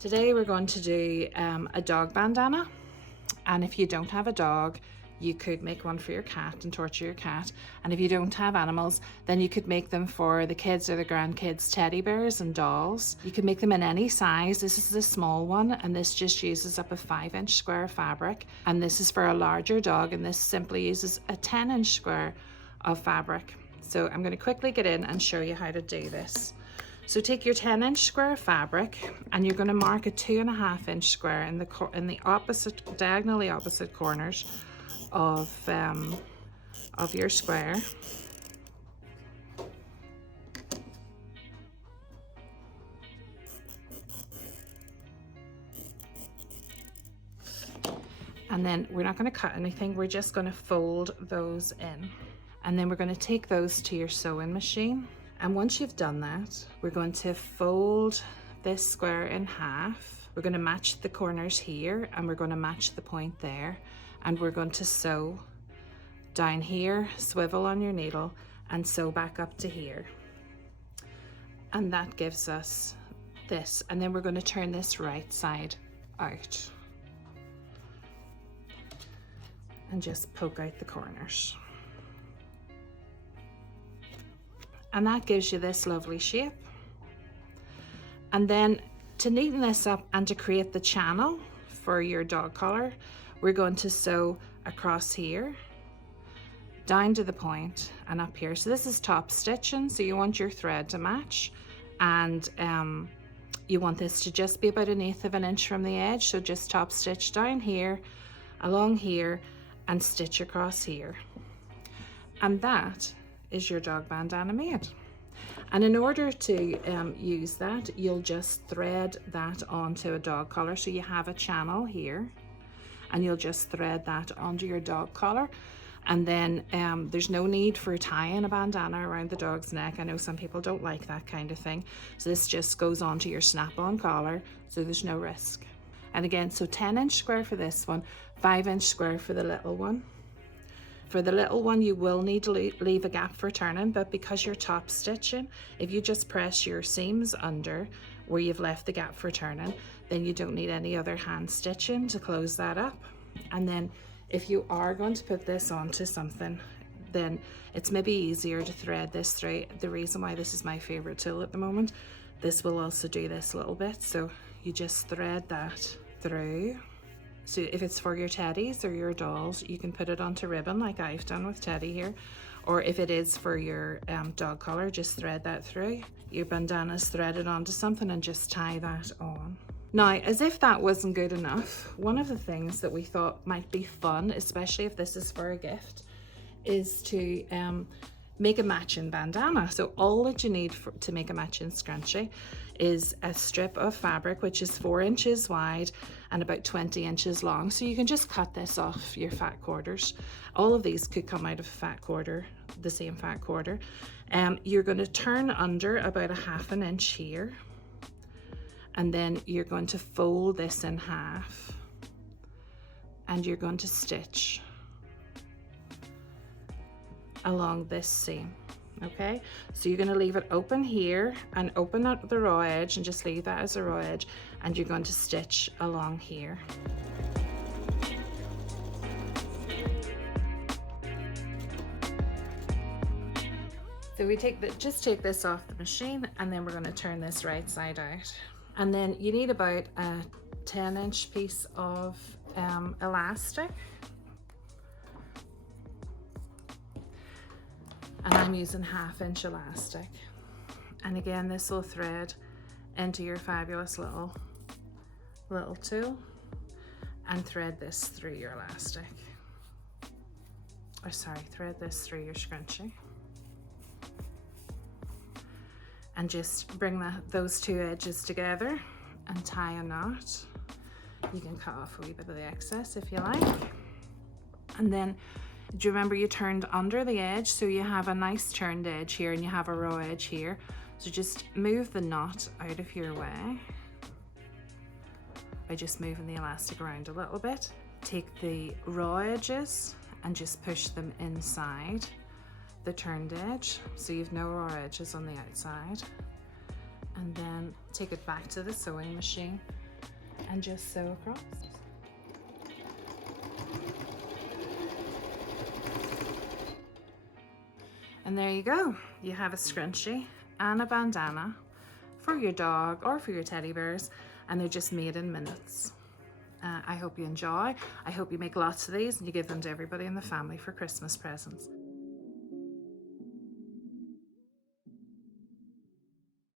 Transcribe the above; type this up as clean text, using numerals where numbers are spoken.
Today we're going to do a dog bandana, and if you don't have a dog, you could make one for your cat and torture your cat. And if you don't have animals, then you could make them for the kids or the grandkids, teddy bears and dolls. You can make them in any size. This is a small one, and this just uses up a 5-inch square fabric. And this is for a larger dog, and this simply uses a 10-inch square of fabric. So I'm going to quickly get in and show you how to do this. So take your 10-inch square fabric, and you're going to mark a 2.5-inch square in the opposite, diagonally opposite corners of your square. And then we're not going to cut anything, we're just going to fold those in. And then we're going to take those to your sewing machine. And once you've done that, we're going to fold this square in half. We're going to match the corners here, and we're going to match the point there. And we're going to sew down here, swivel on your needle, and sew back up to here. And that gives us this. And then we're going to turn this right side out. And just poke out the corners. And that gives you this lovely shape. And then to neaten this up and to create the channel for your dog collar, we're going to sew across here, down to the point, and up here. So this is top stitching, so you want your thread to match, and you want this to just be about 1/8 of an inch from the edge. So just top stitch down here, along here, and stitch across here. And that is your dog bandana made. And in order to use that, you'll just thread that onto a dog collar. So you have a channel here, and you'll just thread that onto your dog collar. And then there's no need for tying a bandana around the dog's neck. I know some people don't like that kind of thing. So this just goes onto your snap-on collar, so there's no risk. And again, so 10-inch square for this one, 5-inch square for the little one. For the little one, you will need to leave a gap for turning, but because you're top stitching, if you just press your seams under where you've left the gap for turning, then you don't need any other hand stitching to close that up. And then if you are going to put this onto something, then it's maybe easier to thread this through. The reason why this is my favorite tool at the moment, this will also do this little bit. So you just thread that through. So if it's for your teddies or your dolls, you can put it onto ribbon like I've done with Teddy here. Or if it is for your dog collar, just thread that through. Your bandana's threaded onto something and just tie that on. Now, as if that wasn't good enough, one of the things that we thought might be fun, especially if this is for a gift, is to make a matching bandana. So all that you need to make a matching scrunchie is a strip of fabric, which is 4 inches wide and about 20 inches long. So you can just cut this off your fat quarters. All of these could come out of a fat quarter, the same fat quarter. You're going to turn under about 1/2 inch here, and then you're going to fold this in half, and you're going to stitch along this seam. Okay, so you're going to leave it open here and open at the raw edge, and just leave that as a raw edge, and you're going to stitch along here. So we just take this off the machine, and then we're going to turn this right side out. And then you need about a 10-inch piece of elastic. And I'm using 1/2-inch elastic. And again, this will thread into your fabulous little tool and thread this through your elastic. Or sorry, thread this through your scrunchie. And just bring those two edges together and tie a knot. You can cut off a wee bit of the excess if you like. And then, do you remember you turned under the edge? So you have a nice turned edge here, and you have a raw edge here. So just move the knot out of your way by just moving the elastic around a little bit. Take the raw edges and just push them inside the turned edge, so you've no raw edges on the outside, and then take it back to the sewing machine and just sew across. And there you go. You have a scrunchie and a bandana for your dog or for your teddy bears, and they're just made in minutes. I hope you enjoy. I hope you make lots of these and you give them to everybody in the family for Christmas presents.